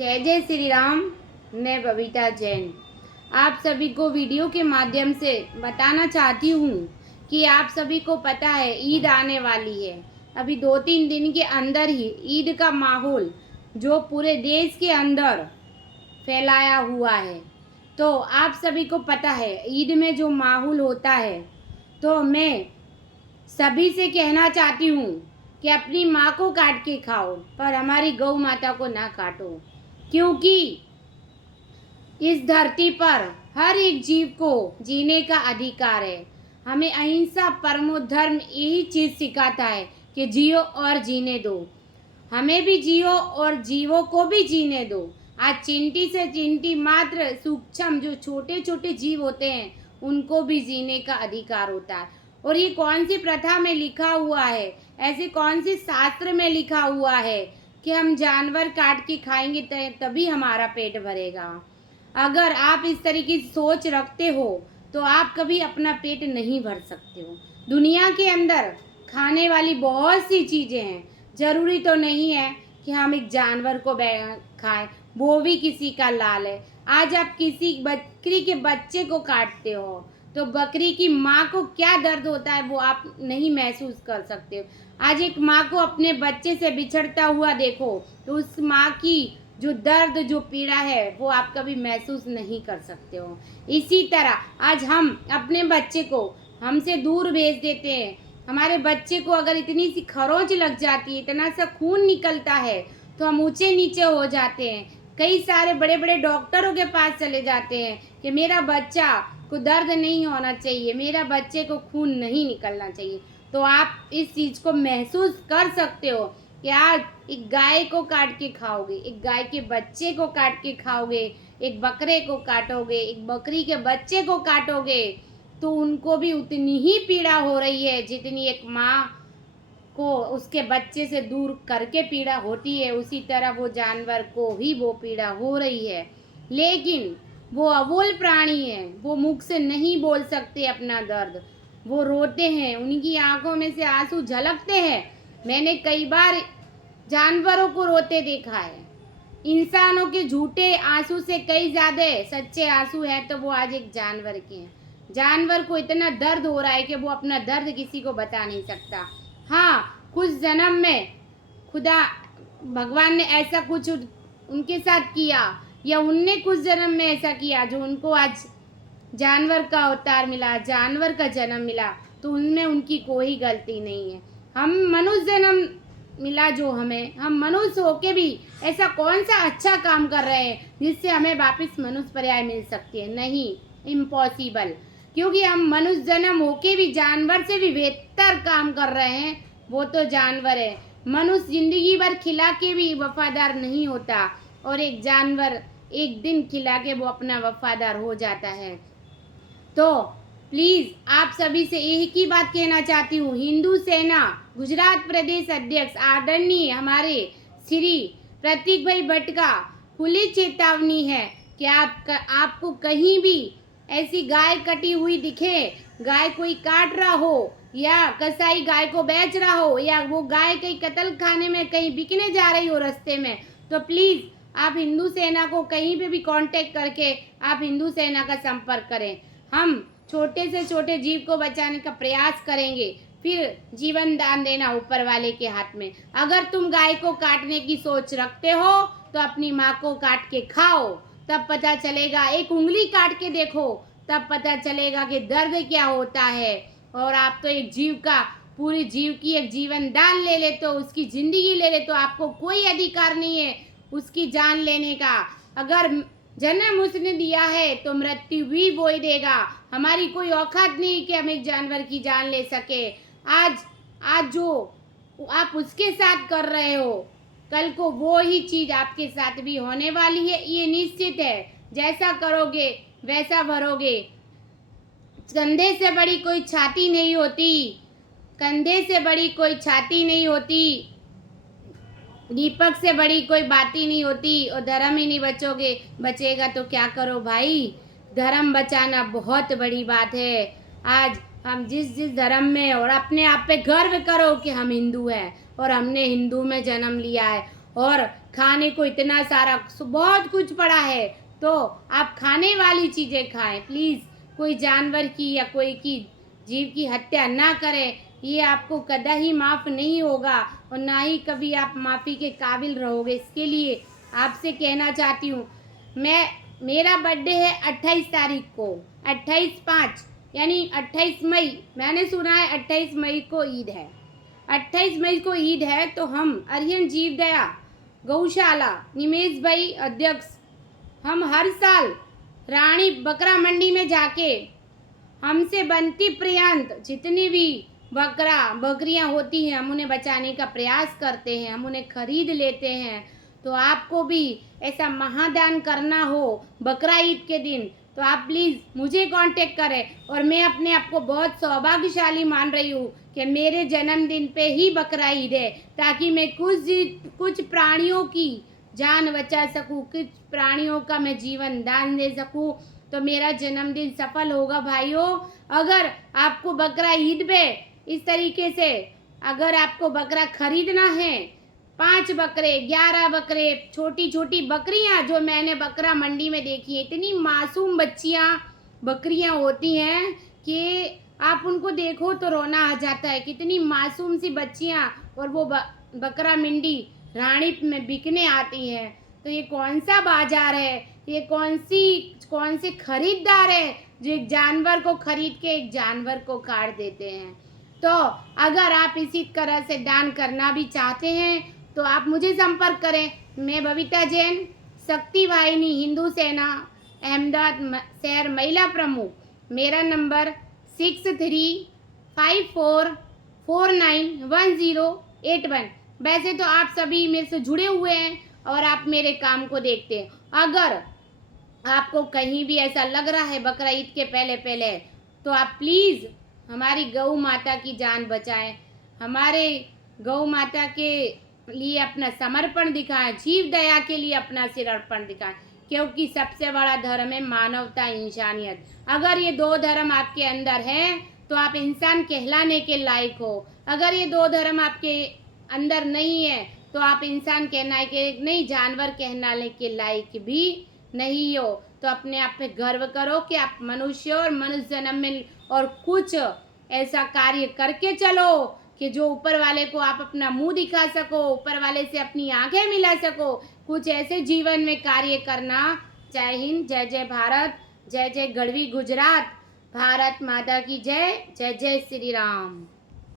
जय जय श्री राम। मैं बबीता जैन आप सभी को वीडियो के माध्यम से बताना चाहती हूँ कि आप सभी को पता है ईद आने वाली है। अभी 2-3 दिन के अंदर ही ईद का माहौल जो पूरे देश के अंदर फैलाया हुआ है। तो आप सभी को पता है ईद में जो माहौल होता है, तो मैं सभी से कहना चाहती हूँ कि अपनी माँ को काट के खाओ, पर हमारी गौ माता को ना काटो, क्योंकि इस धरती पर हर एक जीव को जीने का अधिकार है। हमें अहिंसा परमो धर्म यही चीज़ सिखाता है कि जियो और जीने दो। हमें भी जियो और जीवों को भी जीने दो। आज चींटी से चींटी मात्र सूक्ष्म जो छोटे छोटे जीव होते हैं उनको भी जीने का अधिकार होता है। और ये कौन सी प्रथा में लिखा हुआ है, ऐसे कौन सी शास्त्र में लिखा हुआ है कि हम जानवर काट के खाएंगे तभी हमारा पेट भरेगा। अगर आप इस तरीके की सोच रखते हो तो आप कभी अपना पेट नहीं भर सकते हो। दुनिया के अंदर खाने वाली बहुत सी चीज़ें हैं, ज़रूरी तो नहीं है कि हम एक जानवर को खाएं, वो भी किसी का लाल है। आज आप किसी बकरी के बच्चे को काटते हो तो बकरी की माँ को क्या दर्द होता है वो आप नहीं महसूस कर सकते हो। आज एक माँ को अपने बच्चे से बिछड़ता हुआ देखो तो उस माँ की जो दर्द जो पीड़ा है वो आप कभी महसूस नहीं कर सकते हो। इसी तरह आज हम अपने बच्चे को हमसे दूर भेज देते हैं। हमारे बच्चे को अगर इतनी सी खरोंच लग जाती है, इतना सा खून निकलता है तो हम ऊंचे नीचे हो जाते हैं। कई सारे बड़े बड़े डॉक्टरों के पास चले जाते हैं कि मेरा बच्चा को दर्द नहीं होना चाहिए, मेरा बच्चे को खून नहीं निकलना चाहिए। तो आप इस चीज़ को महसूस कर सकते हो कि आज एक गाय को काट के खाओगे, एक गाय के बच्चे को काट के खाओगे, एक बकरे को काटोगे, एक बकरी के बच्चे को काटोगे, तो उनको भी उतनी ही पीड़ा हो रही है जितनी एक माँ को उसके बच्चे से दूर करके पीड़ा होती है। उसी तरह वो जानवर को ही वो पीड़ा हो रही है। लेकिन वो अबोल प्राणी है, वो मुख से नहीं बोल सकते अपना दर्द, वो रोते हैं, उनकी आंखों में से आंसू झलकते हैं। मैंने कई बार जानवरों को रोते देखा है। इंसानों के झूठे आंसू से कई ज़्यादा सच्चे आंसू हैं तो वो आज एक जानवर के हैं। जानवर को इतना दर्द हो रहा है कि वो अपना दर्द किसी को बता नहीं सकता। हाँ, कुछ जन्म में खुदा भगवान ने ऐसा कुछ उनके साथ किया या उनने कुछ जन्म में ऐसा किया जो उनको आज जानवर का अवतार मिला, जानवर का जन्म मिला, तो उनमें उनकी कोई गलती नहीं है। हम मनुष्य जन्म मिला जो हमें, हम मनुष्य होके भी ऐसा कौन सा अच्छा काम कर रहे हैं जिससे हमें वापस मनुष्य पर्याय मिल सकती है? नहीं, इम्पॉसिबल। क्योंकि हम मनुष्य जन्म होके भी जानवर से भी बेहतर काम कर रहे हैं, वो तो जानवर है। मनुष्य जिंदगी भर खिला के भी वफादार नहीं होता और एक जानवर एक दिन खिला के वो अपना वफादार हो जाता है। तो प्लीज़ आप सभी से एक ही बात कहना चाहती हूँ, हिंदू सेना गुजरात प्रदेश अध्यक्ष आदरणीय हमारे श्री प्रतीक भाई भट्ट का खुली चेतावनी है कि आपको कहीं भी ऐसी गाय कटी हुई दिखे, गाय कोई काट रहा हो या कसाई गाय को बेच रहा हो या वो गाय कहीं कत्ल खाने में कहीं बिकने जा रही हो रास्ते में, तो प्लीज़ आप हिंदू सेना को कहीं पे भी कांटेक्ट करके आप हिंदू सेना का संपर्क करें। हम छोटे से छोटे जीव को बचाने का प्रयास करेंगे, फिर जीवन दान देना ऊपर वाले के हाथ में। अगर तुम गाय को काटने की सोच रखते हो तो अपनी माँ को काट के खाओ, तब पता चलेगा। एक उंगली काट के देखो, तब पता चलेगा कि दर्द क्या होता है। और आप तो एक जीव का, पूरी जीव की एक जीवन दान ले लेते हो, उसकी ज़िंदगी ले लेते हो। आपको कोई अधिकार नहीं है उसकी जान लेने का। अगर जन्म उसने दिया है तो मृत्यु भी वो ही देगा। हमारी कोई औकात नहीं कि हम एक जानवर की जान ले सके। आज जो आप उसके साथ कर रहे हो, कल को वो ही चीज़ आपके साथ भी होने वाली है, ये निश्चित है। जैसा करोगे वैसा भरोगे। कंधे से बड़ी कोई छाती नहीं होती, कंधे से बड़ी कोई छाती नहीं होती, दीपक से बड़ी कोई बात ही नहीं होती। और धर्म ही नहीं बचेगा तो क्या करो भाई। धर्म बचाना बहुत बड़ी बात है। आज हम जिस धर्म में, और अपने आप पे गर्व करो कि हम हिंदू हैं और हमने हिंदू में जन्म लिया है। और खाने को इतना सारा बहुत कुछ पड़ा है, तो आप खाने वाली चीज़ें खाएं प्लीज़। कोई जानवर की या कोई की जीव की हत्या ना करें, ये आपको कदाही माफ़ नहीं होगा और ना ही कभी आप माफ़ी के काबिल रहोगे। इसके लिए आपसे कहना चाहती हूँ, मेरा बर्थडे है 28 तारीख को, 28/5 यानी 28 मई। मैंने सुना है 28 मई को ईद है। 28 मई को ईद है, तो हम अरिहंत जीवदया गौशाला निमेश भाई अध्यक्ष, हम हर साल रानी बकरा मंडी में जाके हमसे बनती पर्यंत जितनी भी बकरियां होती हैं, हम उन्हें बचाने का प्रयास करते हैं, हम उन्हें खरीद लेते हैं। तो आपको भी ऐसा महादान करना हो बकरा ईद के दिन, तो आप प्लीज़ मुझे कांटेक्ट करें। और मैं अपने आप को बहुत सौभाग्यशाली मान रही हूँ कि मेरे जन्मदिन पे ही बकरा ईद है, ताकि मैं कुछ प्राणियों की जान बचा सकूँ, कुछ प्राणियों का मैं जीवन दान दे सकूँ। तो मेरा जन्मदिन सफल होगा भाइयों। अगर आपको बकरा ईद पे इस तरीके से अगर आपको बकरा खरीदना है, 5 बकरे 11 बकरे, छोटी छोटी बकरियां जो मैंने बकरा मंडी में देखी है, इतनी मासूम बकरियां होती हैं कि आप उनको देखो तो रोना आ जाता है। कितनी मासूम सी बच्चियां, और वो बकरा मंडी रानी में बिकने आती हैं। तो ये कौन सा बाजार है, ये कौन से खरीदार है जो एक जानवर को खरीद के एक जानवर को काट देते हैं। तो अगर आप इसी तरह से दान करना भी चाहते हैं तो आप मुझे संपर्क करें। मैं बबीता जैन, शक्ति वाहिनी हिंदू सेना अहमदाबाद शहर महिला प्रमुख। मेरा नंबर 6354491081। वैसे तो आप सभी मेरे से जुड़े हुए हैं और आप मेरे काम को देखते हैं। अगर आपको कहीं भी ऐसा लग रहा है बकरा ईद के पहले तो आप प्लीज़ हमारी गौ माता की जान बचाएं, हमारे गौ माता के लिए अपना समर्पण दिखाएं, जीव दया के लिए अपना समर्पण दिखाएं, क्योंकि सबसे बड़ा धर्म है मानवता, इंसानियत। अगर ये 2 धर्म आपके अंदर हैं तो आप इंसान कहलाने के लायक हो। अगर ये 2 धर्म आपके अंदर नहीं है तो आप इंसान कहना के नहीं, जानवर कहलाने के लायक भी नहीं हो। तो अपने आप पे गर्व करो कि आप मनुष्य और मनुष्य जन्म में, और कुछ ऐसा कार्य करके चलो कि जो ऊपर वाले को आप अपना मुंह दिखा सको, ऊपर वाले से अपनी आंखें मिला सको। कुछ ऐसे जीवन में कार्य करना। जय हिंद, जय जय भारत, जय जय गढ़वी गुजरात, भारत माता की जय, जय जय श्री राम।